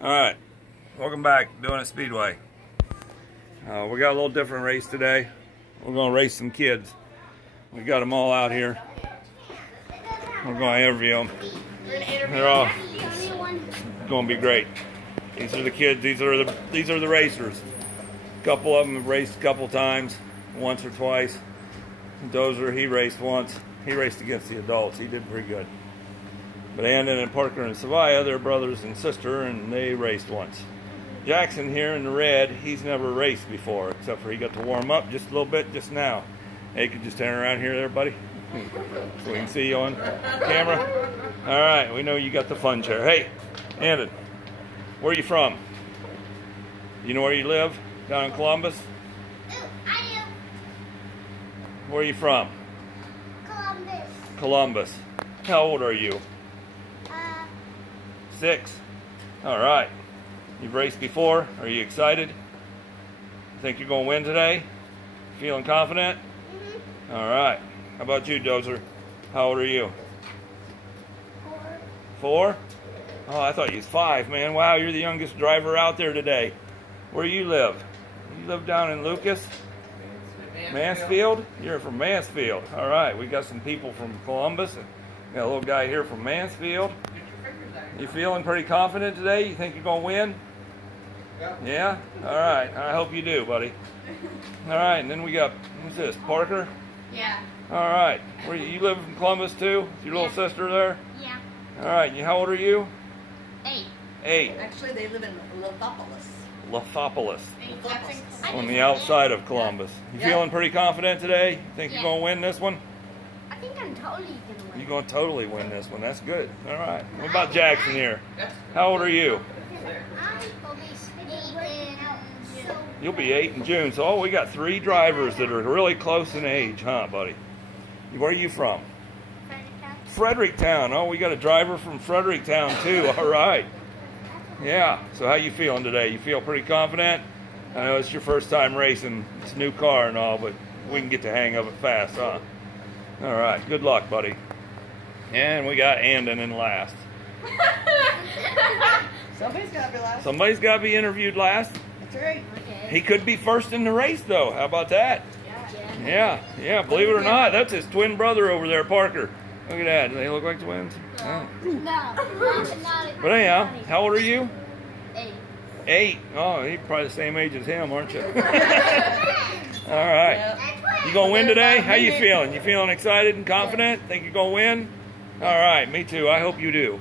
Alright, welcome back, Doing It Speedway. We got a little different race today. We're going to race some kids. We got them all out here. We're going to interview them. They're all going to be great. These are the kids, these are the racers. A couple of them have raced a couple times, once or twice. Dozer, he raced once. He raced against the adults. He did pretty good. But Andon and Parker and Savia, they're brothers and sister, and they raced once. Jackson here in the red, he's never raced before, except for he got to warm up just a little bit just now. Hey, you could just turn around here there, buddy, so we can see you on camera. All right, we know you got the fun chair. Hey, Andon, where are you from? You know where you live? Down in Columbus? I do. Where are you from? Columbus. Columbus. How old are you? 6. All right. You've raced before. Are you excited? Think you're going to win today? Feeling confident? Mm-hmm. All right. How about you, Dozer? How old are you? 4. 4? Oh, I thought you was 5, man. Wow, you're the youngest driver out there today. Where do you live? You live down in Lucas? Mansfield? You're from Mansfield. All right. We got some people from Columbus. Got a little guy here from Mansfield. You feeling pretty confident today? You think you're going to win? Yeah? All right. I hope you do, buddy. All right. And then we got, who's this, Parker? Yeah. All right. Where you live in Columbus too? Your little sister there? Yeah. All right. How old are you? 8. 8. Actually, they live in Lithopolis. Lithopolis. Lithopolis. On the outside of Columbus. You feeling pretty confident today? You think you're going to win this one? I think I'm totally going to win. You're going to totally win this one. That's good. All right. What about Jackson here? How old are you? You'll be 8 in June. So, we got 3 drivers that are really close in age, huh, buddy? Where are you from? Fredericktown. Oh, we got a driver from Fredericktown, too. All right. Yeah. So, how you feeling today? You feel pretty confident? I know it's your first time racing. It's a new car and all, but we can get the hang of it fast, huh? All right. Good luck, buddy. And we got Andon in last. Somebody's got to be last. Somebody's got to be interviewed last. That's right. Okay. He could be first in the race, though. How about that? Yeah. Believe it or not, that's his twin brother over there, Parker. Look at that. Do they look like twins? No. But anyhow, how old are you? 8. 8. Oh, you're probably the same age as him, aren't you? All right. You gonna win today? How you feeling? You feeling excited and confident? Think you're gonna win? All right, me too. I hope you do.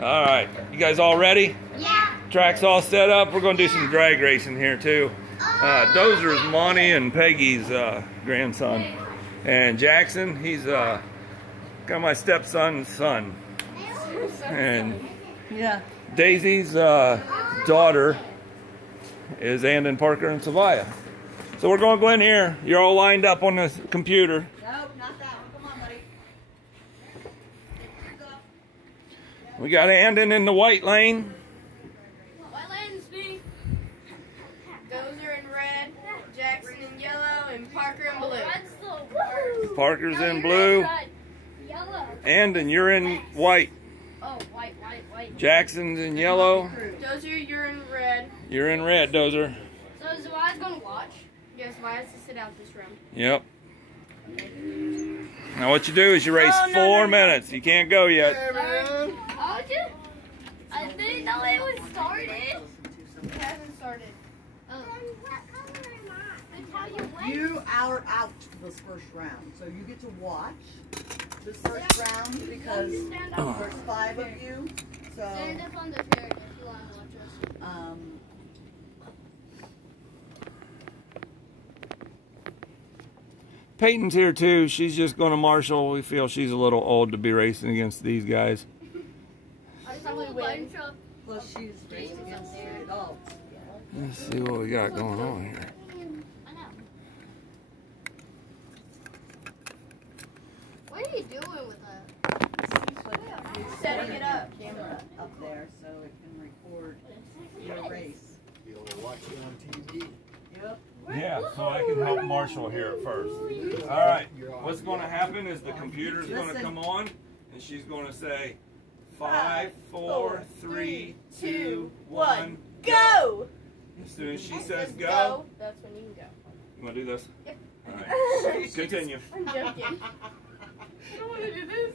All right, you guys all ready? Yeah. Track's all set up. We're gonna do some drag racing here too. Dozer is Monty and Peggy's grandson, and Jackson, he's kind of my stepson's son, and Daisy's daughter is Andon, Parker, and Savia. So we're going to go in here. You're all lined up on the computer. Nope, not that one. Come on, buddy. We got Andon in the white lane. What lane's me? Dozer in red, Jackson in yellow, and Parker in blue. Parker's in blue. Yellow. Andon, you're in white. Oh, white. Jackson's in yellow. Dozer, you're in red. You're in red, Dozer. So is Wise going to watch? Yes, why has to sit out this round? Yep. Now what you do is you race 4 minutes. You can't go yet. I didn't know it was started. It hasn't started. You are out this first round, so you get to watch this first round because there's 5 of you. So, Stand up on the chair if you want to watch us. Peyton's here too. She's just going to marshal. We feel she's a little old to be racing against these guys. plus she's raced against the adults. Let's see what we got going on here. What are you doing with that? Setting it up. Camera up there so it can record your race. Be able to watch it on TV. Yep. Yeah, so I can help Marshall here at first. All right, what's going to happen is the computer's going to come on, and she's going to say 5, 4, 3, 2, 2, 1, Go! As soon as she says go, That's when you can go. you want to do this? Yep. All right. Continue. I'm joking. I don't want to do this.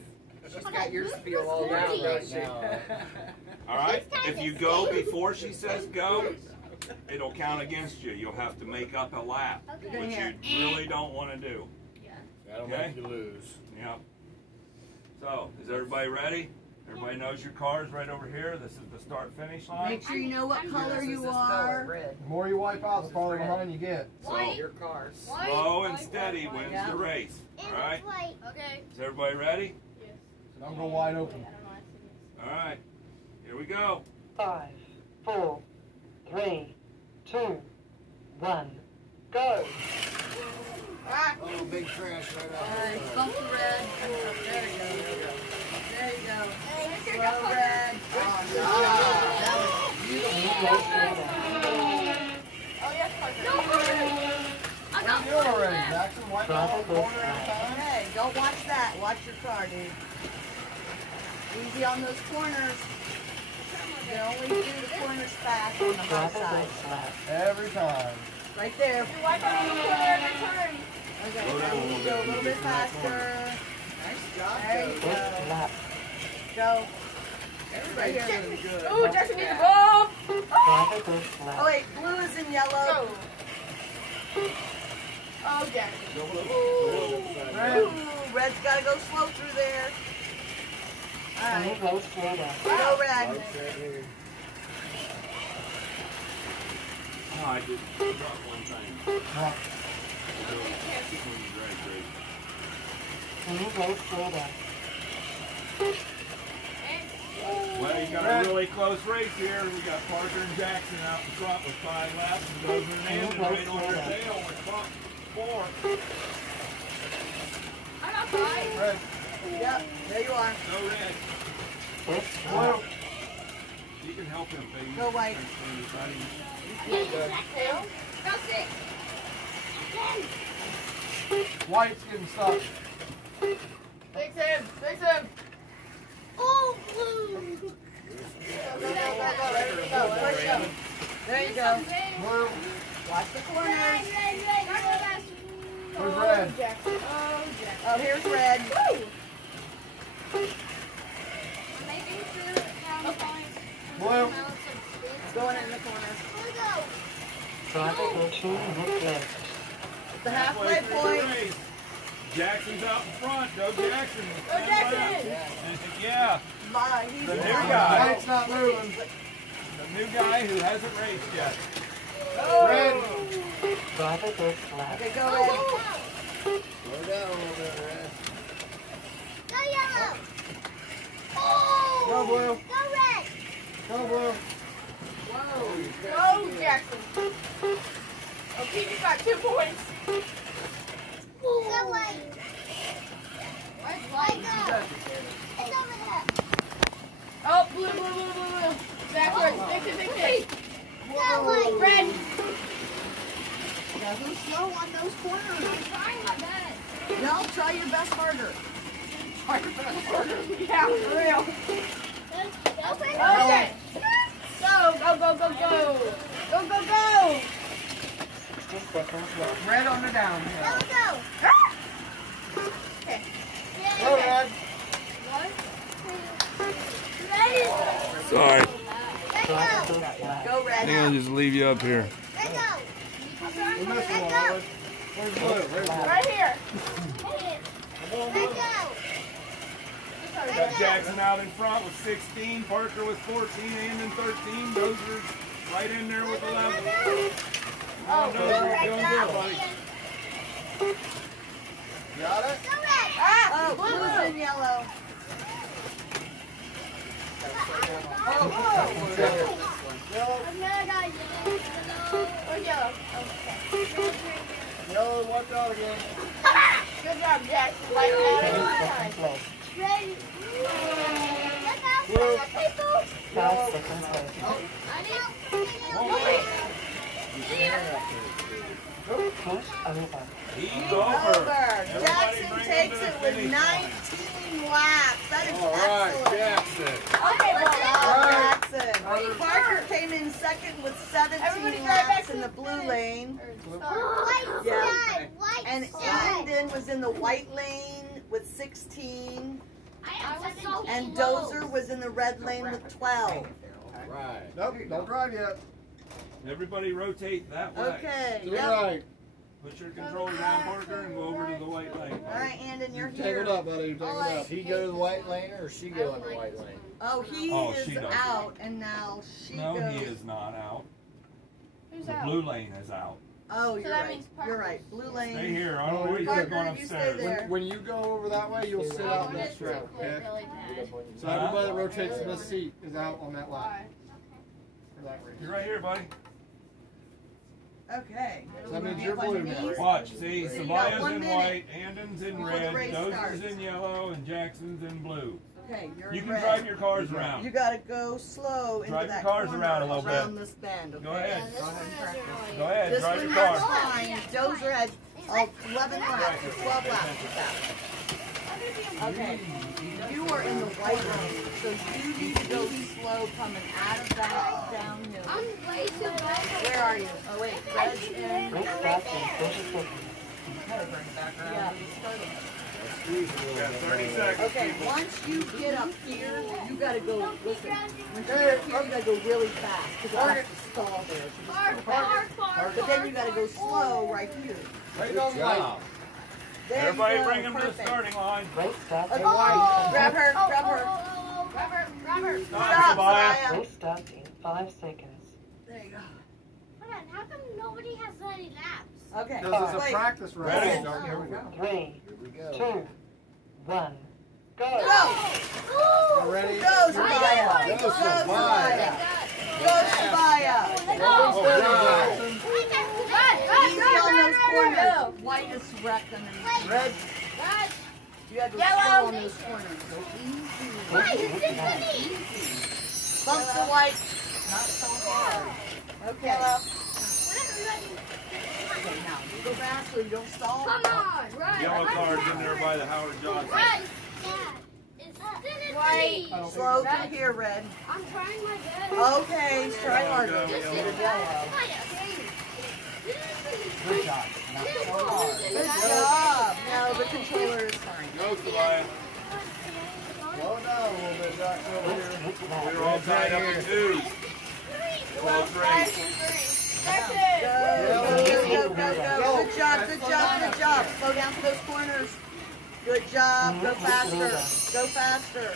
She's got your spiel all down right now. All right. If you go before she says go, it'll count against you. You'll have to make up a lap, which you really don't want to do. That'll Okay. make you lose. Yep. So, is everybody ready? Everybody knows your car's right over here. This is the start-finish line. Make sure you know what color you are. The more you wipe out, the farther behind you get. So, Your car's. slow and steady wins the race. All right. Okay. Is everybody ready? Don't go wide open. All right. Here we go. 5, 4, 3, 2, 1, go! Oh, big crash right out Alright, there. bump the red. There you go. There you go. Slow red. Oh, that was beautiful. Oh, yes, I What got are you doing already, Jackson? Wipe out one corner at a time? Hey, don't watch that. Watch your car, dude. Easy on those corners. You can only do the corners fast on the high side. Every time. Right there. You wipe out the corner every turn. Okay, now you go a little bit faster. Nice job, There you Joe. go. Go. Everybody here doing good. Ooh, Jackson needs a ball. Oh wait, blue is in yellow. Go. Oh, Jackson. Red. Ooh, red's gotta go slow through there. Alright, go red. Okay, here. No, I did drop one thing. Drop. Well, you got a really close race here. We got Parker and Jackson out in front with 5 laps, and Dozer and Andrew right on their tail with 4. I got 5. Red. Yep, there you are. No red. Blue. You can help him, baby. Go white. Tail. Got 6. White's getting stuck. Fix him. Fix him. Oh, blue. Go, go, go, go. There we go. Push them. There you go. Blue. Watch the corners. Where's red? Oh, Jackson. Oh, Jackson. Oh, here's red. Blue. Going in the corner. The halfway Halfway through the point. race. Jackson's out in front. Go Jackson. Go, Jackson. Yeah, Bye. He's The in new front. guy. White's not moving. the new guy who hasn't raced yet. Red. Okay, go red. Slow down a little bit, Red. Go yellow. Go blue. Go red. Go blue. Go, Jackson. Oh, PJ got 2 points. Go white. Where's white? It's over there. Oh, blue, blue, blue, blue, blue. Backwards. Fix it, fix it. Go white. Red. Now who's slow on those corners? I'm trying my best. No, try your best harder. Yeah, for real. Open. Okay. Go, go, go, go, go. Go, go, go. Red on the downhill. Yellow go. Okay. Go Red. One, two, three. Red Sorry. is. Red go. Go red. I'm gonna just leave you up here. Red go. We're missing one, Red. Where's blue? Where's blue? Right here. Red go. Got Jackson out in front with 16, Parker with 14, Andon 13. Dozer right in there with 11. Come on, Dozer, you're doing good, buddy. Got it? Go red. Oh, blue's in yellow. Yellow. Another guy yellow. Or yellow. Yellow, watch out again. Good job, Jackson. Like that. Red. Look out for the people. I He's Over. over. Jackson bring him takes to the it with finish 19 laps. That is All right, excellent. Jackson. Okay, Good well, job, Jackson. Parker came in second with 17 laps in the blue lane. White Yeah. side, white And side. Andon was in the white lane with 16. I was so And slow. Dozer was in the red lane with 12. Right. Nope, don't drive yet. Everybody rotate that way. Okay, To the yep. right. Put your controller down, Parker, and go over to the white lane. All right, Andon, you're Take here. it up, buddy. Take it up. He go to the white lane or she go in the white lane? Oh, he Oh, is she does. out, and now she No, goes. he is not out. Who's The out? blue lane is out. Oh, you're that right. means Parker. You're right. Blue lane. Stay here. I don't know where you keep Parker, going you stay upstairs. there. When you go over that way, you'll sit out next round, okay? So everybody that rotates in this seat is out on that lap. For that race. You're right here, buddy. Okay. So that means Get you're on blue your now, knees. right? Watch. See, So you got Sabaya's 1 in minute white, Andon's in before the red, race Dozer's starts. in yellow, and Jackson's in blue. Okay, you're You in can red. drive your cars You around. gotta go slow into Drive that your cars corner around a little bit. around this bend. Okay. Go ahead. Go ahead and practice. Go ahead. This Drive one your has car. time. Dozer had 11 laps or 12 laps with that. Okay. You are in the white lane, so you need to go slow coming out of that downhill. I'm way too bad. Where are you? Oh wait, red's in. Race starts in 30 seconds. Yeah, he's starting. You got 30 seconds. Okay, once you get up here, you gotta go, listen, once you get up here, you gotta go really fast, because I have to stall there. So just but then you gotta go slow right here. Right on the light. There Everybody you go, bring him to the perfect. starting line. Race starts Okay, in 5 seconds. grab her, grab her. Grab her. Stop, Stop, Sabaya. Sabaya. Race starts in 5 seconds. There you go. Hold on, how come nobody has any laps? Okay, Because it's a wait. practice round. Ready? Here we go. 3, Here we go. 2, 1, go! Go! Ready? Go, Sabaya! Go, Go, Sabaya. Sabaya! Go, Sabaya! Easy on those corners. Whitest wreck underneath. Red. You gotta go Yellow. slow on those corners. Go easy. Bump the white. Not so hard. Okay. Okay, now you go fast so you don't stall. Come on, right. Yellow car's in there by the Howard Johnson. Right. Dad, White. Slow through here, Red. I'm trying my best. Okay, try harder. Go, This yellow. is yellow. Good job. Not so hard. Good job. Now the controller is fine. Go, Sabaya. Slow down a little bit, Jack, over here. We're all tied up in twos. Close race. That's Go, it. go, go, go, go. Good job, good job, good job. Slow down to those corners. Good job. Go faster. Go faster.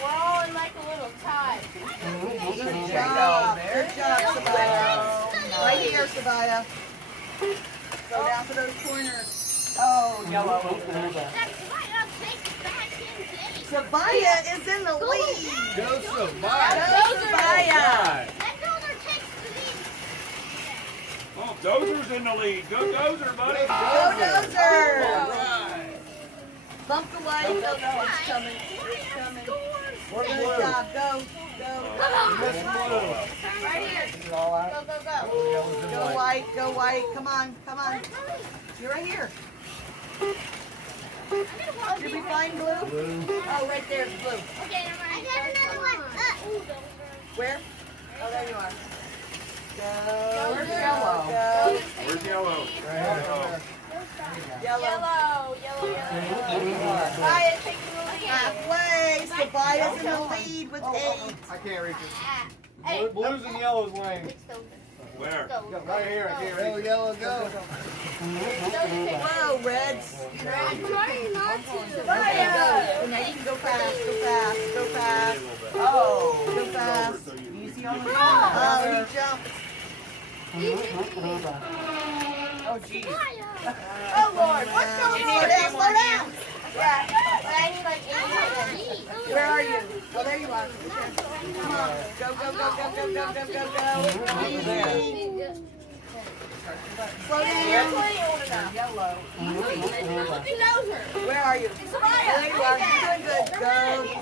We're all in like a little tie. Good job. Good job, Sabaya. Right here, Sabaya. Go down to those corners. Oh, yellow. Sabaya is in the lead. Go, Go, Savannah. Sabaya. Oh, Dozer's in the lead. Go, Dozer, buddy. Go, Dozer. All right. Bump the light. It's coming. It's coming. Good job. Go. Go. Miss Blue. Right here. Is it all out? Go, go, go. Yellow's in Go white. white. Go white. Come on. Come on. You're right here. Did we find blue? Oh, right there's blue. Okay, I got another one. Where? Oh, there you are. Go. Where's yellow? Go. Where's yellow? Right here. Yellow. Yellow, yellow. Sabaya taking the lead. Halfway. Sabaya's in the lead with 8. I can't reach it. Hey. Blue's in yellow's lane. Where? Right here. I can't reach it. Yellow, go. Whoa, Reds. I'm trying not to. Okay, go. And now you can go fast. Go fast. Go fast. Oh, go fast. Easy on the corner. Oh, he jumped. Oh, geez. Oh, Lord. What's going Slow on? down. Slow down. Yeah, but I need like 8 Where are you? Oh, there you are. Come on. Go, go, go, go, go, go, go, go, go. Easy. Slow You're down. plenty old enough. Yellow. Look at Dozer. Where are you? Sabaya. There you are. You're doing good. Go.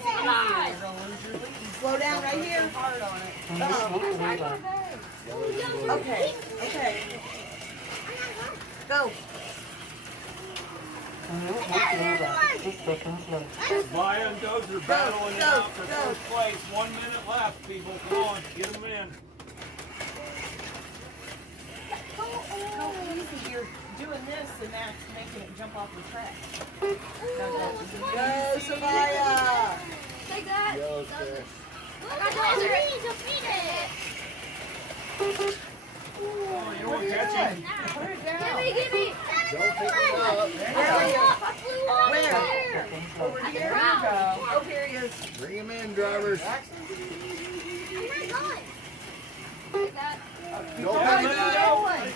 Come on. Slow down right here. Okay. Okay. Go. Blue has leader 6 seconds left. Maya and Dozer battling it out for first place. 1 minute left, people. Come on, get them in. How easy you're doing this and that's making it jump off the track. Go, Savaya! Take that. Yellow fish. I got Dozer. Defeat it. Oh, you won't catch him. Give me. Don't pick it up. Where? Over At the here. crowd. Oh, here he is. Bring him in, drivers. I'm not going. Take that. Don't Where are pick you it up. going? 20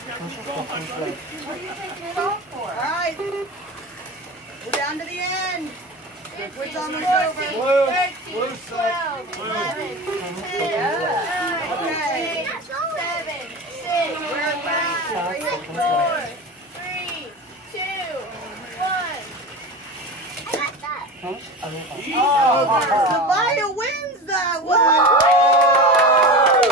seconds left. What do you think you're going for? All right. We're down to the end. Which on the over? Blue. Blue side. 10 seconds Yeah. left. Okay. 7, 6, We're back. 5 seconds 4, left. 3, 2, 1. I got that. Push over. Oh, Savaya wins that one.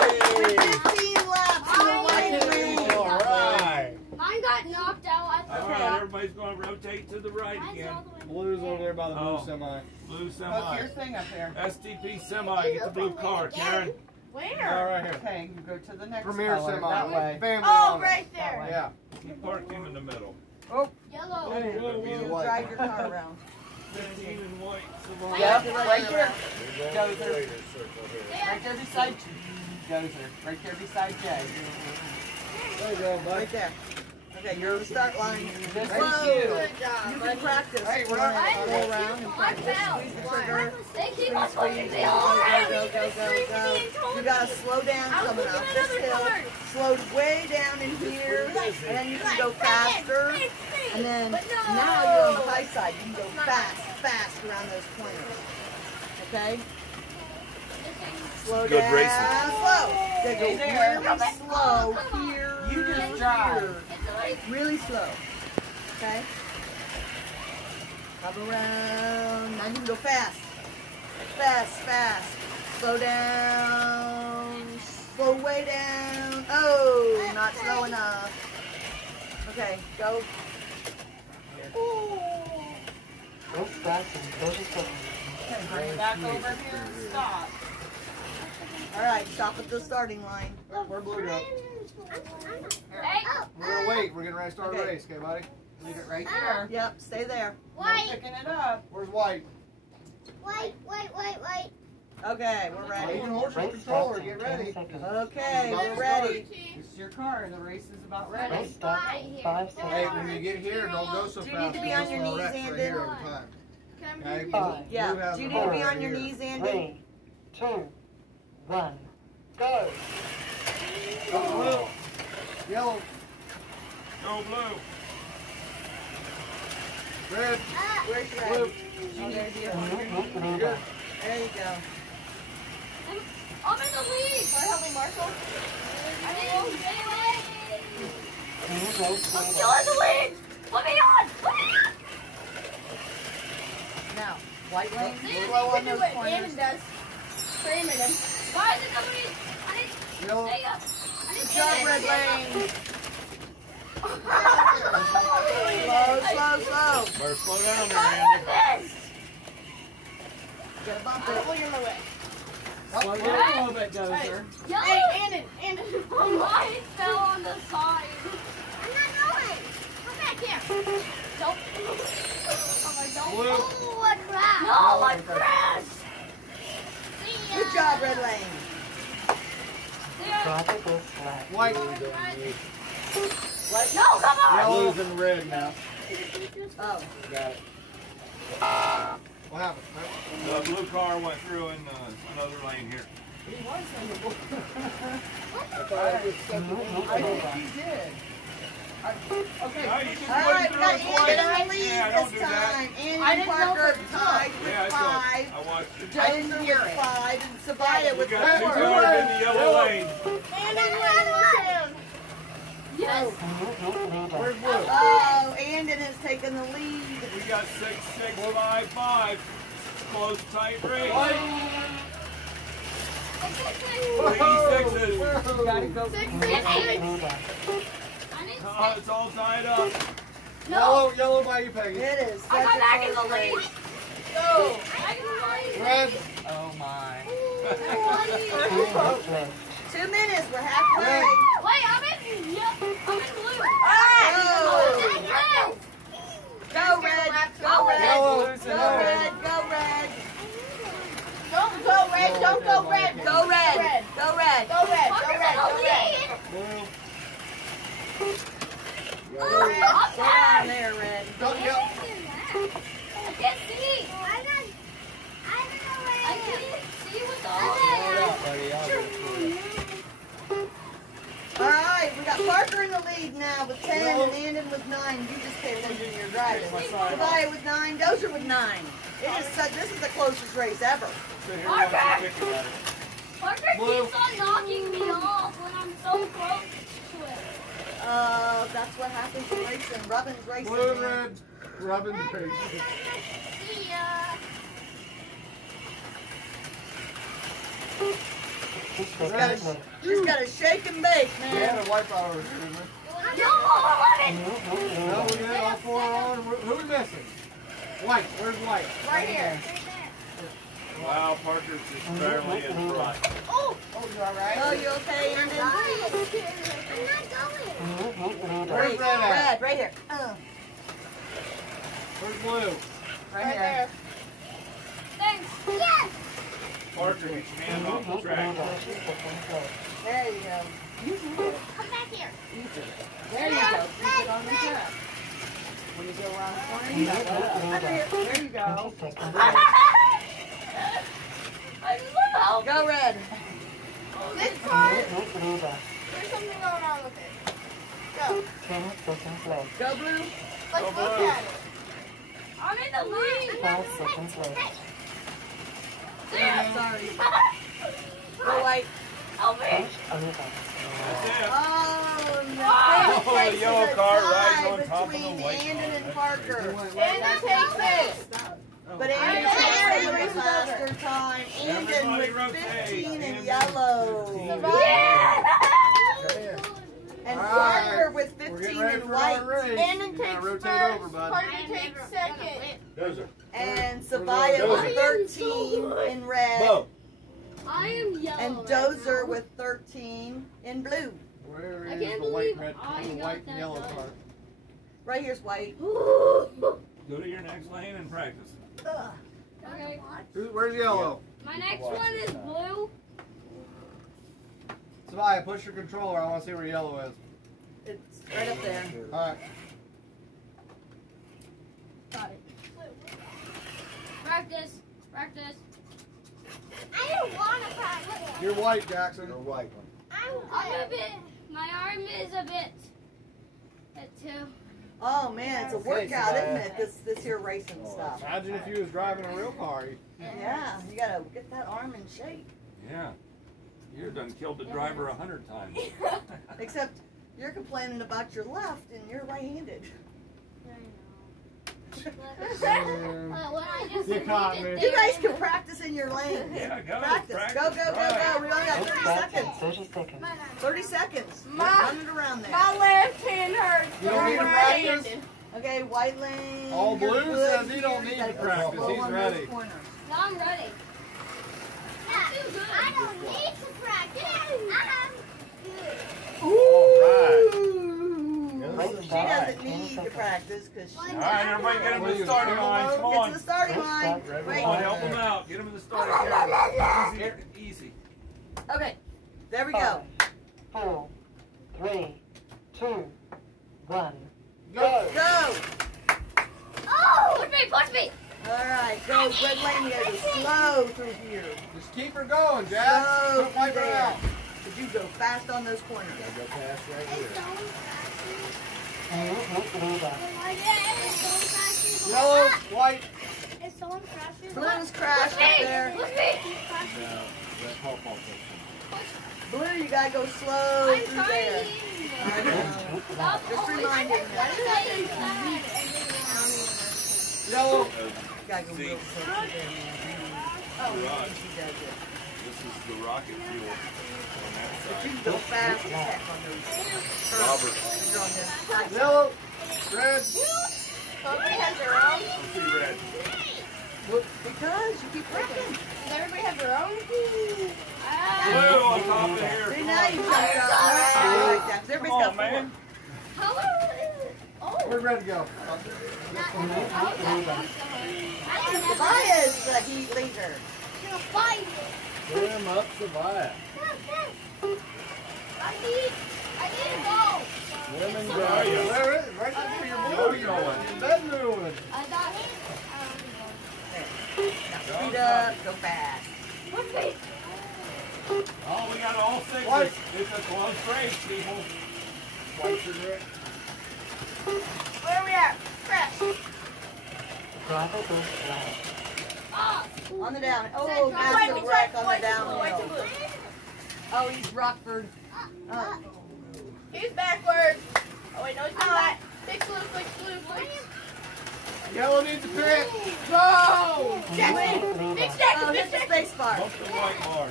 With 15 laps in the white lane. All right. Mine got knocked out at the All right, everybody's going to rotate to the right Mine's again. all the way. Blue's over there by the blue Oh. semi. Blue Hook semi. your thing up there. STP semi. Get the blue car, Karen. All Where? right here. Okay, you go to the next Premier color. semi. That way. Family Oh, on it. right there. Yeah. You park him in the middle. Oh, Yellow. Whoa, Be the whoa, white drive one. your car around. 15 and white. Savaya. Yep, right here. We're going to the later circle here. Right there beside Dozer. Right there beside Jay. There you go, bud. Right there. Okay, you're on the start line. This Whoa. is you. Good job. You can practice. Hey, we're Go not- around and practice. fell. Squeeze the trigger. They keep on pushing me. Go. You gotta slow down coming up this hill. Slow way down in here, and then you can go faster. And then now you're on the high side. You can go fast around those corners. Okay? Slow Good down. racing. Slow. They go really slow here. You just drive. Here. Really slow. Okay? Come around. Now you can go fast. Fast. Slow down. Slow way down. Oh, not slow enough. Okay, go. This starts in 30 seconds. Okay, bring it back over here and stop. Alright, stop at the starting line. Where Blue go? Hey. We're going to wait. We're getting ready to start a Okay. race, okay, buddy? Leave it right there. Yep, stay there. No Wait. picking it up. Where's white? Wait. Okay, we're You ready. can horse your Race controller. starts in Get 10 ready. seconds. Okay, we're ready. This is your car. The race is about ready. Race starts in 5 Hey, seconds. when you get here, don't go so Do fast. you need to be because on your we're knees, wrecked right Andon? here every time. Okay? 5, Yeah, Blue has do you the need to be ball on your right knees, here. Andy? 3, 2, 1, go! Go blue. Yellow. Go blue. Red. Where's your Blue. red? Oh, there's the other Blue one. has You're leader. good. There you go. I'm in the lead. Can I help me, Marshall? I didn't stay away. Blue race I'm leader. still in the lead. Put me on. Now, white lane. See, Slow you on can do those what corners. Damon does. Screaming him. Why is it the lead? I didn't Yellow. stay up. I didn't Good stay job, up. red lane. Slow. Better slow down there, Andy. Get a bump Oh, it. you're in my way. Slow down a little bit, Dozer. Hey, Andon. Mine fell on the side. I'm not going. Come back here. Don't. Blue. Oh, I crashed. No, I crashed. See ya. Good job, red lane. See ya. Driver goes flat. White. No, come on. Blue's in red now. Oh, Got it. What happened? The blue car went through in another lane here. I thought I was stuck in Blue one. has leader. he did. Okay. No, you just All went right, we through got it Andy twice. in the lead Yeah, don't this do that. time. I Andy didn't know Parker if it was tied Yeah, I with saw it. 5. I watched it. Dozer with 5 and Savaya We with got two 4. cars in the yellow lane. Yes. Blue has leader. Where's Blue? Oh, Andon has taken the lead. We got 6, 6, 5, 5. Close, tight race. Three sixes. Gotta go. Blue has leader. Oh, it's all tied up. Yellow by you, Peggy. It is. I got back in the lead. Go. Back in the lead. Red. Oh my. 2 2 minutes. We're halfway. Wait, I'm in blue. Go red. Go red. Yellow. Go red. Go red. Don't go red. Don't go red. Go red. Go red. Go red. Go Parker's red. in the Go red. lead. Blue. I'm Go down back. there, red. Don't yell. I can't see. I can't see with the All right, we got Parker in the lead now with 10 and Andon with 9. You just pay attention to your driving. Tobias with 9, Dozer with 9. This is the closest race ever. Parker Blue. keeps on knocking me off when I'm so close to it. That's what happens in racing. Rubbin's racing. Blue and man. red. Rubbin pink. See ya. She's got to shake and bake, We man. had a wipeout over here, didn't we? No, I No, we did. All 4 are on. Who are we missing? White. Where's White? Right here. Wow, Parker's just barely in front. Oh, you all right? Oh, you okay, Andon? Where's red at? Red, right here. Where's blue? Right here. there. Thanks. Yes. Parker, get your hand off the track. There you go. Come back here. There you go. Keep it on the track. When you go around the corner, you got that up. There you go. I just want to help. Go red. This car, there's something going on with it. Go. 10 seconds left. Go blue. Let's look at it. I'm in the lead. 5 seconds left. Yeah, sorry. Go white. Help me. Push over. That's it. Oh, no. Oh, the yellow car rides on top of the between white Andon and car. Parker. And it takes this. But Andon takes a little faster time. Andon with 15 in yellow. And Parker with We're 15 getting ready in for white. our race. And it You gotta takes rotate first. over, bud. Parker takes second. Dozer. And Savaya with 13 in red. I am yellow. And Dozer with 13 in blue. Where I is the the believe white, red, I the got white and that yellow done. car? Right here's white. Go to your next lane and practice. Okay. Where's yellow? My next one is blue. Savia, push your controller. I want to see where yellow is. It's right up there. All right. Got it. Practice. Practice. I don't want to practice. You're white, Jackson. I'm a bit. My arm is a bit. Too. Oh man, it's a workout, isn't it? This here racing stuff. Imagine if you was driving a real car. Yeah, you gotta get that arm in shape. Yeah. You've done killed the driver 100 times. Except you're complaining about your left and you're right-handed. When I just You caught me. You guys can practice in your lane. Yeah, go. Practice. Go, go, go, go. We only got 30 seconds. 30 seconds. 30 seconds. My- Run it around there. My left hand hurts. You don't need to Right-handed. practice? Okay, white lane. All you're blue good says he don't here. need You to gotta go practice. slow He's on ready. those corners. No, I'm ready. I don't need to practice. She doesn't need to practice because she. All right, everybody get him to the starting line. Come Get to on. the starting line. Come Wait. on, help him out. Get him to the starting line. Easy, easy. Okay, there we go. 5, 4, 3, 2, 1. Go. Go. Oh! Push me! All right, go. Red lane, you gotta go slow through here. Just keep her going, Jack. Slow Don't wipe through her there. out. But you go fast on those corners. Go past right here. Yellow, white. Blue's crashed up there. Push me! Blue, you gotta go slow I'm through there. trying. I know. Stop Just always remind him that. Yellow. You gotta go real slow through there. Oh, Right. she does it. This is the rocket fuel on that But you side. can go fast as heck on those. Robert. You're on the- Yellow. Red. Everybody has their own. Let's see red. Because you keep breaking. Does everybody have their own? Blue on top of here. See, now you jumped up. I like that. 'Cause Come everybody's got on, man. Color is it? Oh. Where'd red go? Tobias, the heat leader. Gonna find it. Put him up, Savia. I need a ball. Women Where go. are you? Where is it? Right there, your Where are blue you going. going? Your bedroom. I got it. Now speed up, go fast. What's it? Oh, we got all six. White. It's a close race, people. White and red. Where are we at? Fresh. Driver boost flag. Ah. On the down. Oh, White, massive wreck on the white and blue, white and downhill. blue. Oh, he's Rockford. He's backwards. Oh wait, no, he's not. Fix blue, fix blue, fix. Yellow needs a pick. Go! Jackson! Leader. Fix Oh, Jackson, hit fix the Jackson! space bar. Bump the white bar.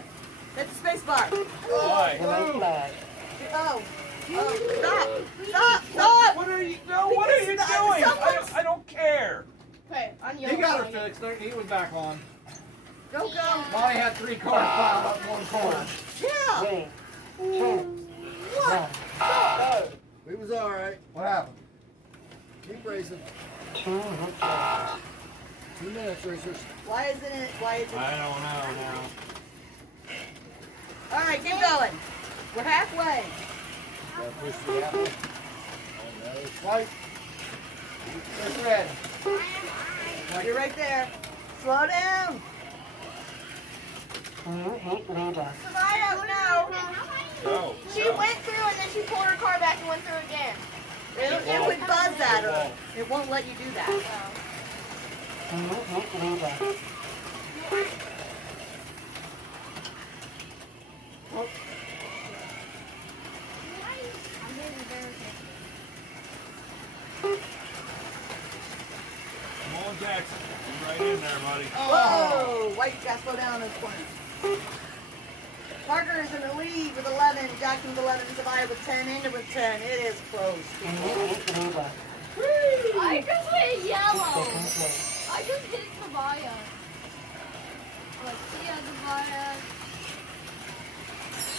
Hit the space bar. Why? Yellow flag. Oh. Oh, stop. Stop. Stop. What are you doing? What are you Because doing? someone's- I don't care. Okay, on yellow. He got her flag. fixed. He was back on. Go, go. Molly had 3 cars piled up in one corner. Yeah. 3, 2, 1. We was all right. What happened? Keep racing. 2 hit flags. 2 minutes, racers. Why isn't it? Why is it? I don't know now. All right, keep going. We're halfway. Gotta push the apple. White. There's red. You're right there. Slow down. New heat leader. Samaya, no. Go. She went through and then she pulled her car back and went through again. It would buzz at her. It won't let you do that. New heat leader. Come on, Jackson. You're right in there, buddy. Whoa! White got to slow down those corners. Parker is in the lead with 11. Jackson's 11. Savia with 10. Inda with 10. It is close. New heat leader. I just hit yellow. Second place. I just hit Savia. Like, see ya, Savia.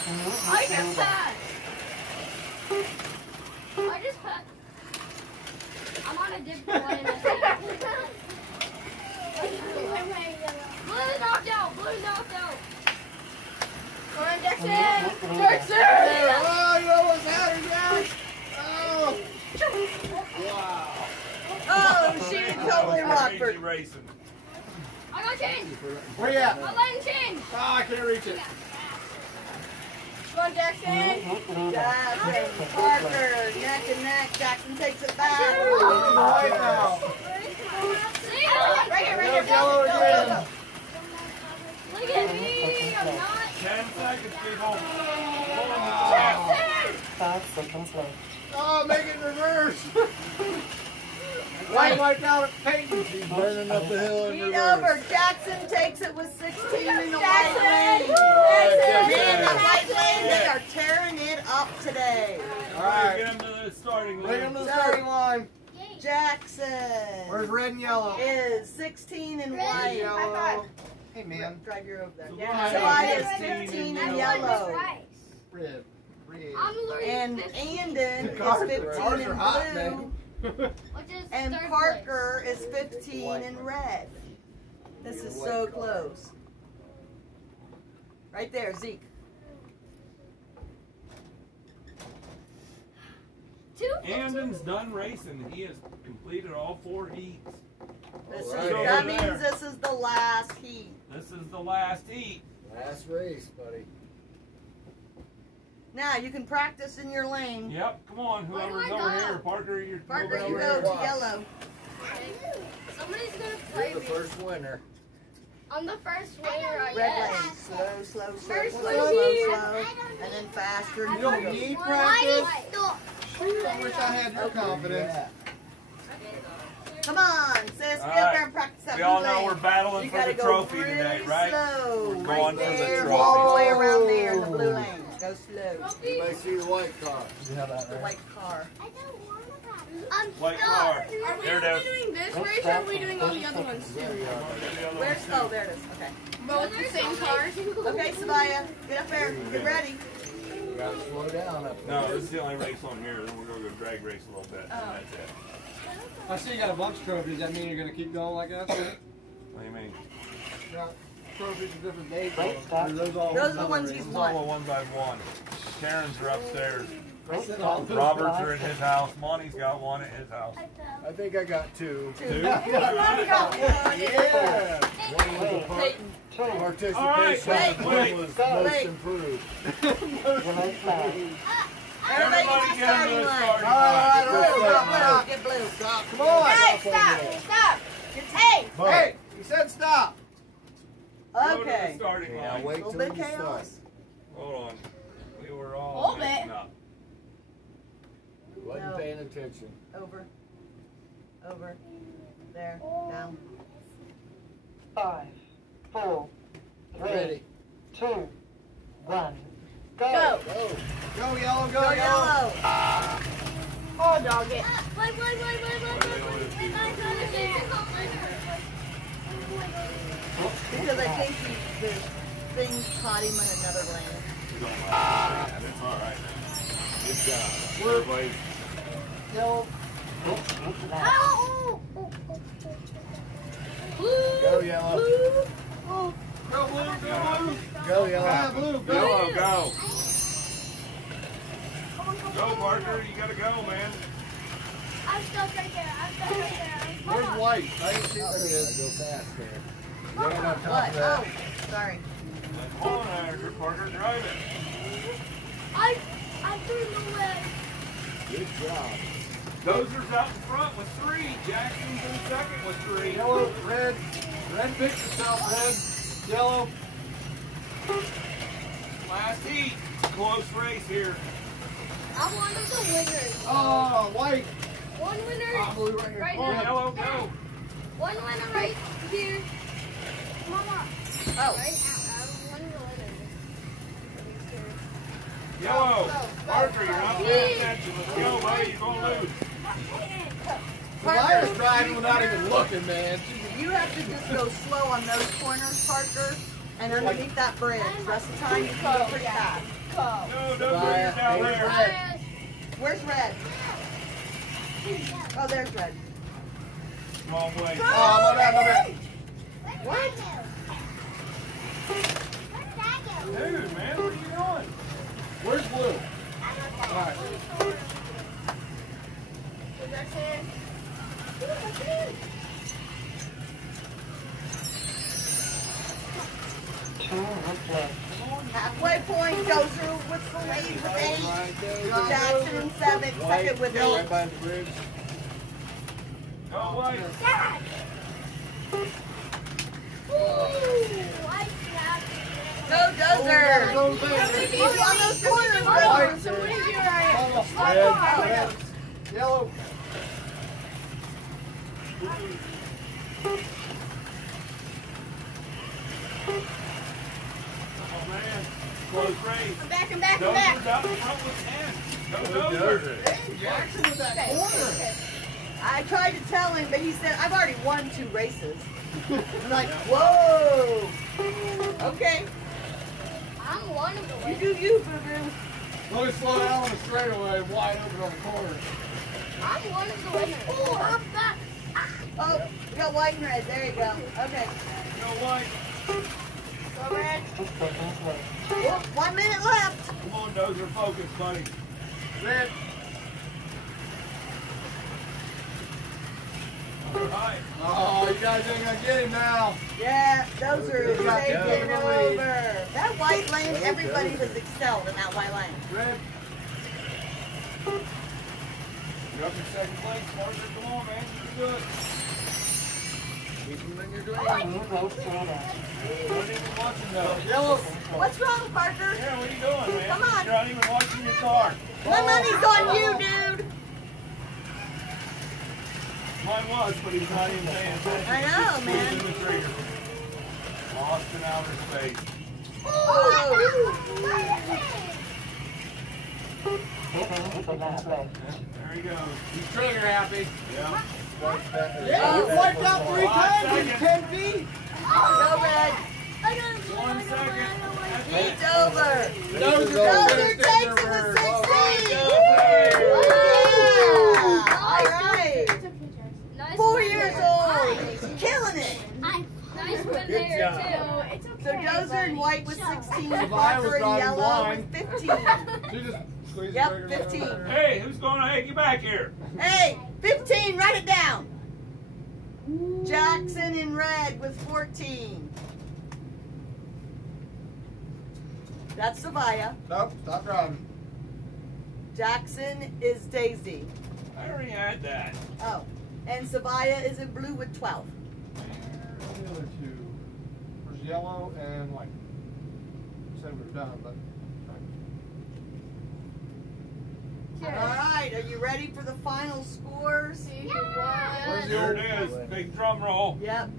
New I heat just leader. passed. I just passed. I'm on a different one. Blue knocked out. Blue knocked out. Come on, Jackson! New heat leader. Jackson! Oh, you almost had her, Jack. Oh. Wow. Oh, she totally Crazy Rockford. racing. I got change. Where you at? My lane change. Oh, I can't reach it. Come on, New Jackson! heat leader. Jackson, Parker, neck and neck. Jackson takes it back. Right now. See? Right here, right here. There's yellow again. Look at me. I'm not. 10 seconds, people. Jackson! 5 seconds left. Oh, make it reverse. White wiped out Peyton. She's burning up the hill in Lead reverse. over. Jackson takes it with 16 in the white Jackson! lane. Jackson! Man, the white lane, they are tearing it up today. All right. Get him to the starting Bring him line. to the starting line. Jackson Where's red and yellow? is 16 in Red, white. yellow. Hey, man. Drive your over there. Yeah. Savia is 15 15 in in yellow. yellow. Red. Red. I'm learning And 15. Andon The is cars 15 in are hot, blue. man. Which is And third Parker is 15 in red. This is so close. Right there, Zeke. place. 2 Andon's done racing. He has completed all 4 heats. This All is, right. that Over means there. this is the last heat. This is the last heat. Last race, buddy. Now you can practice in your lane. Yep, come on, Where do whoever's I over go? here. Parker, you're Parker, moving you over go here. to Watch. yellow. Somebody's gonna You're play the me. first winner. I'm the first winner, I Red guess. lane. Slow, slow, slow, First slow, lane. slow, slow. And then faster. You don't need practice. Stop. I wish I had your confidence. Come on, sis, All get up right. there and practice that We all blue know lane. we're battling You for gotta the go trophy really today, right? slow. We're going right for the there, trophy. all the way around there in the blue lane. Go slow. You may see the white car. The white car. I don't want to practice. White car. Are we There it only is. doing this race or are we doing all the other ones too? Where's, oh, there it is, okay. Both the same cars? Okay, Sabaya, get up there, get ready. You gotta slow down up there. No, this is the only race on here. Then we're going to go drag race a little bit. And that's it. I see you got a bunch of trophies. Does that mean you're gonna keep going like that? What do you mean? Got trophies of different days. Right, stop. Or those all Those are the ones he's It's all won. a one by one. Karen's are upstairs. Right, stop. Robert's are at his house. Monty's got one at his house. I think I got two. Two? Yeah. One was a Clayton. participation. All right, wait, One wait. was Go. most Wait. improved. Remote flag. Everybody get the get into starting the line. starting All right, line. Blue, get blue. Stop. Come on. Hey, stop! Stop! Hey! Hey, he said stop. Go to the Okay. starting Now line. wait Little till bit you start. chaos. Hold on. We were all Hold mixing it. up. Wasn't No. paying attention. Over. Over. There. Down. 5, 4, 3, Ready. 2, 1. Go! Go. Go yellow. Go yellow. Oh, dog it. Because I think the thing caught him in another lane. Yeah, that's all right. Good job. Everybody. Yellow. Into that. Go yellow. Go blue. Go blue. Go Ah, yellow. blue. Go. Yellow, go. Go, Parker. You got to go, man. I'm stuck right there. I'm stuck right there. Where's white? I didn't see There that. it is. Go fast there. Right on top What? of that. Oh, sorry. Hold on, Andrew. Parker, drive it. I threw the leg. Good job. Dozer's out in front with 3. Jackson's in second with 3. Yellow, red. Red picks itself. Red. Yellow. Last heat. Close race here. I'm one of the winners. Oh, white. One winner Oh, blue right here. right Come on, now. yellow, go. One winner right here. Mama. Oh. Right now. I'm one of the winners. Yellow. Go. Parker, you're not paying attention. Let's go, buddy. You're going to lose. Sabaya's driving without even looking, man. You have to just go slow on those corners, Parker, and underneath that bridge. The rest of the time, you can go pretty fast. No, Dozer, you're down there. Where's red? Oh, there's red. Come on, Blake. Oh, my bad. What? Dude, man, what are you doing? Where's blue? All right. Two left. Halfway point, goes through with the lead with 8. Right there. Jackson in second with 8. Right by the bridge. Go, White. Dad. Ooh, I snapped it. Go, Dozer. Go there. He's on those corners, White. Dozer. Somebody's here, right? Almost. Red. Red. Yellow. Oh, man. Close race. I'm back, I'm back, I'm Dozer's back. out in front with 10. Go, Who Dozer. does it? Jackson with that corner. I tried to tell him, but he said, I've already won 2 races. I'm like, whoa. Okay, I'm one of the you winners. do you, boo-boo. Let me slow down on the straightaway, wide open on the corner. I'm one of the winners. Oh, I'm back. Oh, we got white and red. There you go. Okay. Go, White. Go red. 6 seconds left. Oh, 1 minute left. Come on, Dozer. Focus, buddy. Red. All right. Oh, you guys ain't gonna get him now. Yeah, those are Good job. taking Good. over. That white lane, Good. everybody has excelled in that white lane. Red. You're up in second place, Parker. Come on, man. You can do it. Keep them in your Blue lane. road soda. You weren't even watching, though. Yellow. What's wrong, Parker? Yeah, what are you doing, man? Come on. You're not even watching your car. My money's on you, dude. Mine was, but he's not even paying attention. I know, man. He's in the trigger. Lost in outer space. Oh. of lap left. There he goes. He's trigger happy. Yeah. Yeah, you wiped out 3 times in 10 feet. Go, Red. 1 second. He's over. Dozer takes it with 16. All right. 4 years old. Killing it. Nice win Good there, job. too. It's okay. So Dozer in white with 16, Survivor Parker was in driving yellow blind. with 15. She just squeezed Yep, the trigger 15. down there. Hey, who's going to take you back here? Hey, 15, write it down. Jackson in red with 14. That's Savia. Nope, stop driving. Jackson is Daisy. I already had that. Oh, and Savia is in blue with 12. The other two. There's yellow and white. Said we were done, but. All right, are you ready for the final scores? Where's the Here old it is. Big drum roll. Yep.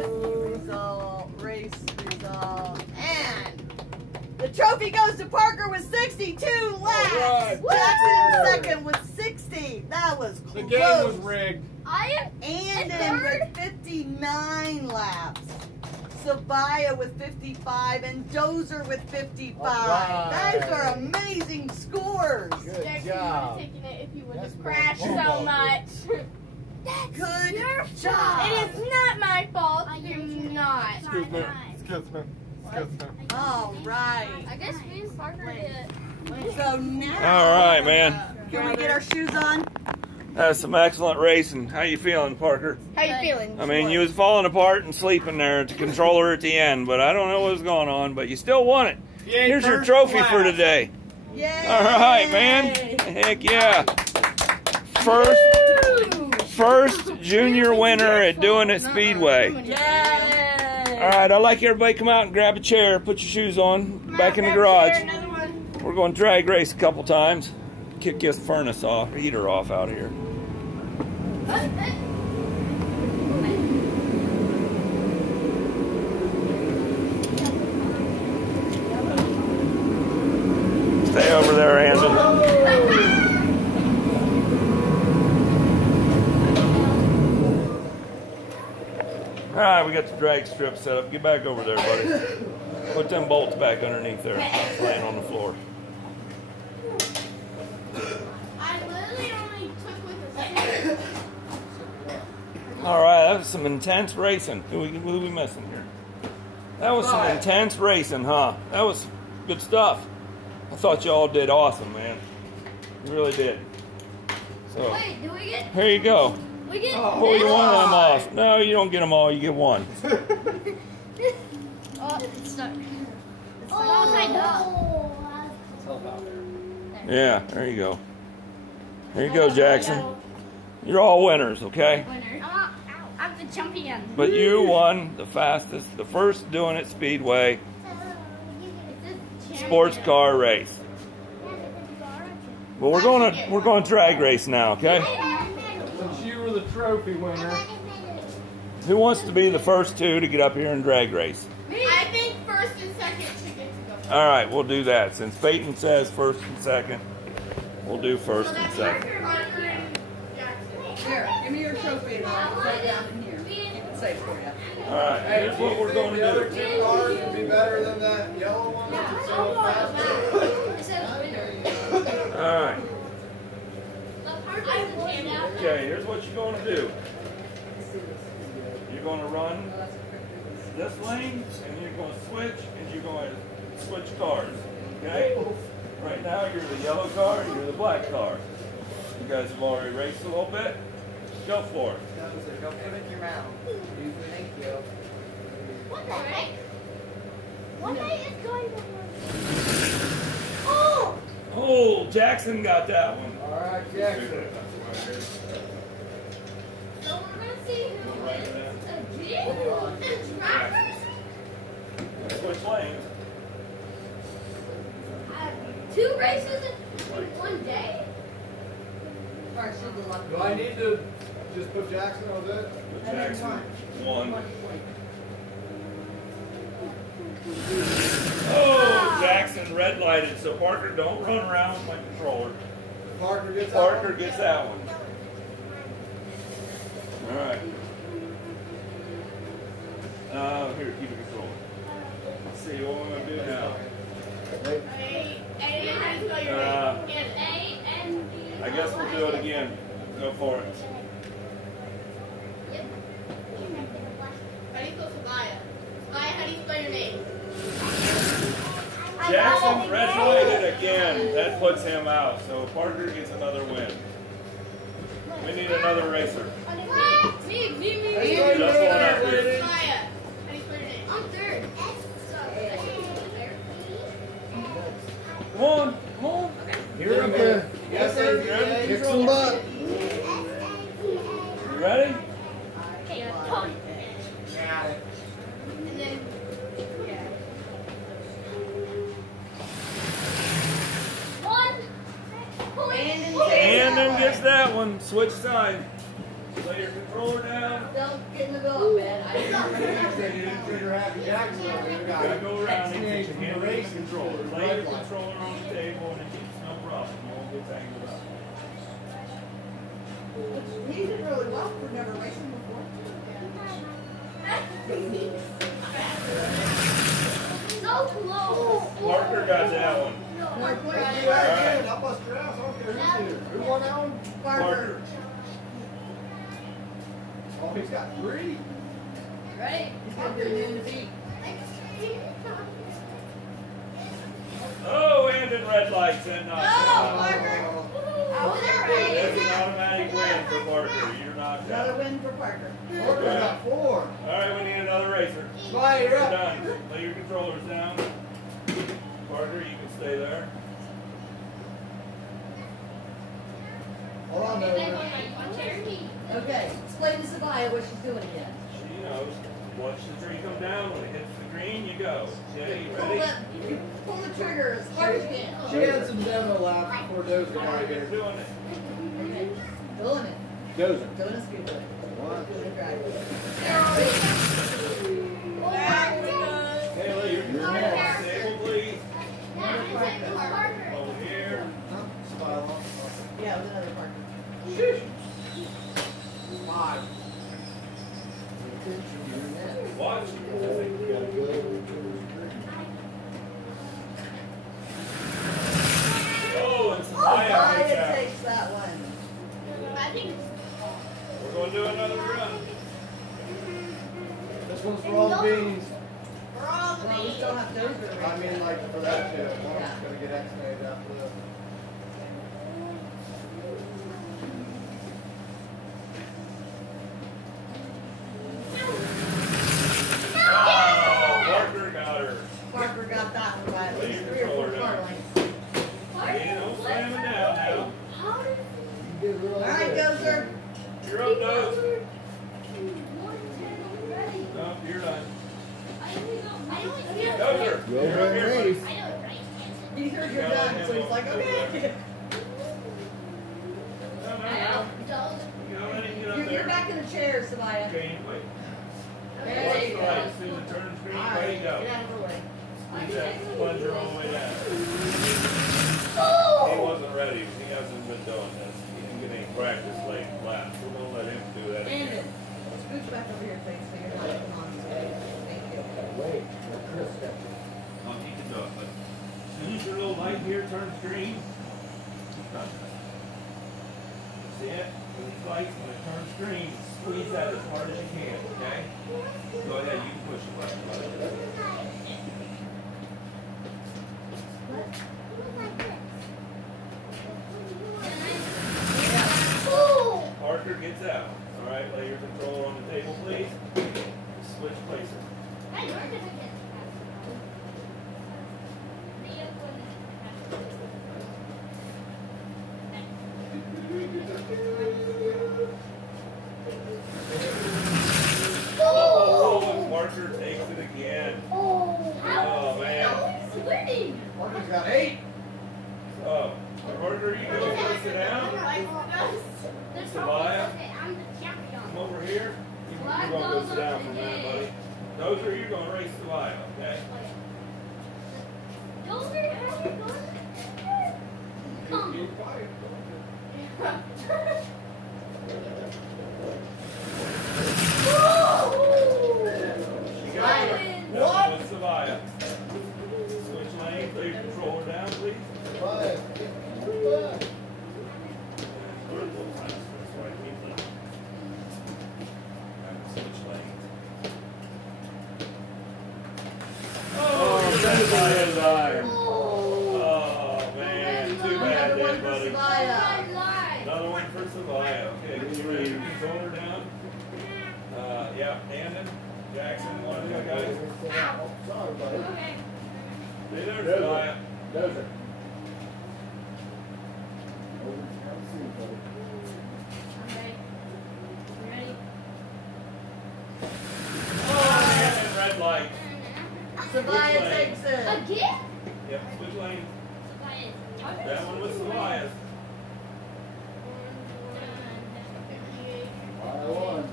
Result, race result, and the trophy goes to Parker with 62 laps. right. Jackson second with 60. That was The close. game was rigged. And then with 59 laps. Savia with 55 and Dozer with 55. All right. Those are amazing scores. Good Jackson, you would job. have taken it if you would That's have crashed more so fun. much. Good job. It is not my fault. Do not. Excuse me. Excuse me. Excuse me. All right. I guess me and Parker did. So now, All right, man. can we get our shoes on? That's some excellent racing. How you feeling, Parker? How you feeling? I mean, you was falling apart and sleeping there at the controller at the end, but I don't know what was going on, but you still won it. Yay, Here's your first trophy class. for today. Yay! All right, man. Heck yeah. First junior winner at Doing It Speedway. Yay! All right, I'd like everybody to come out and grab a chair, put your shoes on, back in the garage. Another one. We're going to drag race a couple times. Kick this furnace off, heater off out here. Stay over there, Andrew. All right, we got the drag strip set up. Get back over there, buddy. Put them bolts back underneath there, laying on the floor. I literally only took with a stick. All right, that was some intense racing. Who we missing here? That was some intense racing, huh? That was good stuff. I thought y'all did awesome, man. You really did. So, Wait, do we get? here you go. We get. Pull you one of them off. No, you don't get them all. You get one. Oh, it's stuck. It's all tied up. Yeah, there you go. There you go, Jackson. You're all winners, okay? Winner. I'm the champion. But you won the fastest, the first Doing It Speedway sports car race. But we're going to drag race now, okay? Since you were the trophy winner. Who wants to be the first two to get up here and drag race? I think first and second should get to go. All right, we'll do that. Since Peyton says first and second, we'll do first So and that's second. Parker and Jackson. Here, give me your trophy and I'll put it down in here. Keep it safe for you. All right, here's what we're going The other to do. two cars would be better than that yellow one that's so faster. It says winner. All right. I won that. Okay, here's what you're going to do. You're going to run this lane, and you're going to switch, and you're going to switch cars. Okay? Right now, you're the yellow car, and you're the black car. You guys have already raced a little bit. Go for it. Don't put it in your mouth. Thank you. What the heck? What is going on? Oh, Jackson got that one. All right, Jackson. So we're gonna see who wins a Jeep and drivers. Switch lanes. 2 races in 1 day. Do I need to just put Jackson on that? Jackson won. Oh, Jackson red red lighted, so Parker, don't run around with my controller. Parker gets Parker gets that one. All right. Here, keep the controller. Let's see what we're gonna do now. I guess we'll do it again. Go for it. How do you spell Sabaya? Sabaya, how do you spell your name? Jackson red-lighted again. That puts him out. So Parker gets another win. We need another racer. Me. Just one up here. Sabaya, how do you spell your name? I'm third. Come on, come on. Here up there. Yes, sir. Kick some butt. You ready? And then, Andon gets that one. Switch side. Lay your controller down. Don't get in the middle, man. I Trigger happy Jackson over here. Gotta go around and get your hand on the controller. Lay your controller on the table and it's no problem. You won't get tangled up. He did really well for never racing before. So close. Parker got that one. More points. Do that again. I'll bust your ass. I don't care who's here. Who won that one? Parker. Oh, he's got 3. Right? He's going to be in the beat. Oh, Andon red lights and oh, Parker. That's an automatic win for Parker. You're knocked Another out. win for Parker. Parker's got 4. All right, we need another racer. Bye, you're You're up. done. Lay your controllers down. Parker, you can stay there. Hold on, Dover. Okay, explain to Sabaya what she's doing again. She knows. Watch the tree come down. When it hits the green, you go. Okay, you ready? You pull the trigger as hard as you can. She had some demo laps before Dozer got Parker's here. doing it. Okay, doing it. Dozer. Doing a speedway. Doing a drive. Okay, lay your controller on the table, please. Over here. Smile on. Yeah, it was another Parker. Sheesh. 5. Watch. Oh, and Sabaya Sabaya gets out. takes that one. I think We're going to do another run. This one's for all the beans. we're all the Well, we names. still have Dozer. I mean, like, for that too. One's going to get X-rated after this. Oh, Parker got her. Parker got that one by at Lay least your 3 or 4 controller car down. lengths. Hey, don't slam it down now. All right, Dozer. You're up, Dozer. No, you're done. Dozer, you're up here, buddy. He heard you're done, so he's like, okay. No. You go ahead and get up You're there. back in the chair, Sabaya. Okay, wait. There you go. Right, as soon as it turns green, All way right, to go. get out of the way. Squeeze that plunger all the way down. He wasn't ready. He hasn't been doing this. He didn't get any practice late last. We're going to let him do that Brandon, again. scooch back over here, thanks, so you're not coming on today. Thank you. Oh, he can do it, but as soon as your little light here turns green, it's done. See it? With these lights, when it turns green, squeeze that as hard as you can, okay? Go ahead, you can push the button. Parker gets out. All right, lay your controller on the table, please. Switch places. Oh, Parker takes it again. Oh, man. Parker's got 8. Oh, Parker, you go first sit down. Sabaya, come over here. You're going to go sit down for a minute, buddy. Dozer, you're going to race Sabaya, okay? She got it. What? With Savia. Switch lanes. Leave the controller down, please. Right. Switch lanes. Oh, Savia. Oh, man. Too bad, Another one there, for buddy. Savia. Another one for Savia. Okay, get you ready to control her down. Yeah, Landon, Jackson, one of you guys. Sorry, buddy. Stay there, Savia. Does it? Oh, and red light. Savia takes it. Again? Yep, switch lanes. That one was Savia's. I won.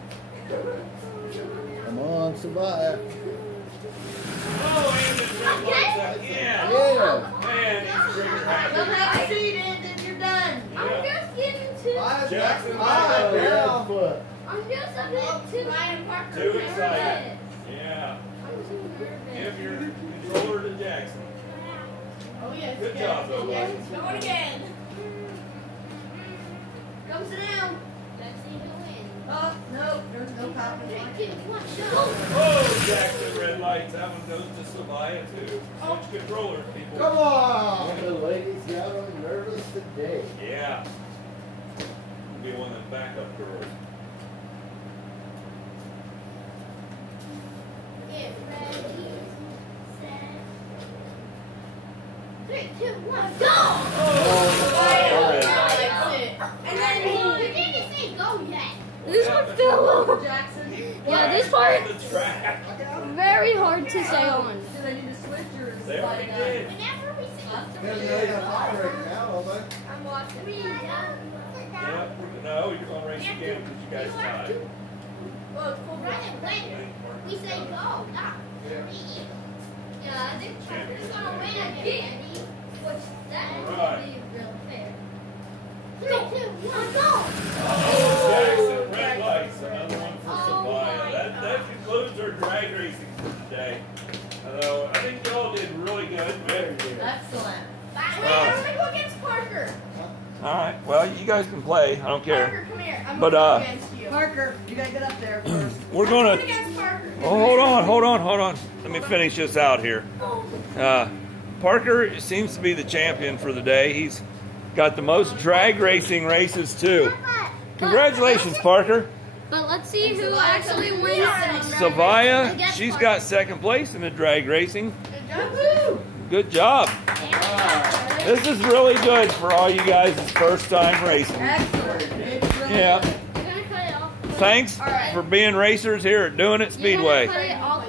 Come on, Savia. Oh, and it's red lights again. Yeah. Man, these triggers Don't happen. have a seat in, then you're done. I'm Yeah. just getting too. Jackson, Down foot. I'm just a bit too. Too excited. Yeah. I'm too nervous. Give your controller to Jackson. Oh, yes. Good job, though, buddy. Going again. Come sit down. Let's see who wins. Oh, no, there's no copy. 3, 2, 1, go. Oh, Jackson, red lights. That one goes to Savia, too. Switch controllers, people. Come on. The ladies got them nervous today. Yeah. Be one of the backup girls. Get ready, set. 3, 2, 1, go! And then You didn't say go yet. This one fell over. Jackson, Yeah, this part On the track. very hard to say on. do they need to switch or is They already Savia did. Whenever we There's no operating now, don't they? I'm watching. Yep. No, you're going to race again because you guys tied. We say go, not me. Yeah, this chapter's gonna win again. Which that Alright. would be real fair. 3, 2, 1, go! Oh, Jackson, red lights. Another one for Oh Savia. my That concludes our drag racing for today. Although I think y'all did really good. Very good. Excellent. Wait, I'm gonna go against Parker. All right. Well, you guys can play. I don't care. Parker, come here. I'm But, going against you. Parker, you gotta get up there first. We're I'm going gonna. against Parker. Oh, hold on. Let me finish this out here. Parker seems to be the champion for the day. He's got the most drag racing races too. Congratulations, Parker. But let's see who actually wins. Savia, she's got second place in the drag racing. Good job. This is really good for all you guys' first time racing. Excellent. It's really Yeah. good. You're gonna cut it off. Thanks for being racers here at Doing It You're gonna Speedway. cut it off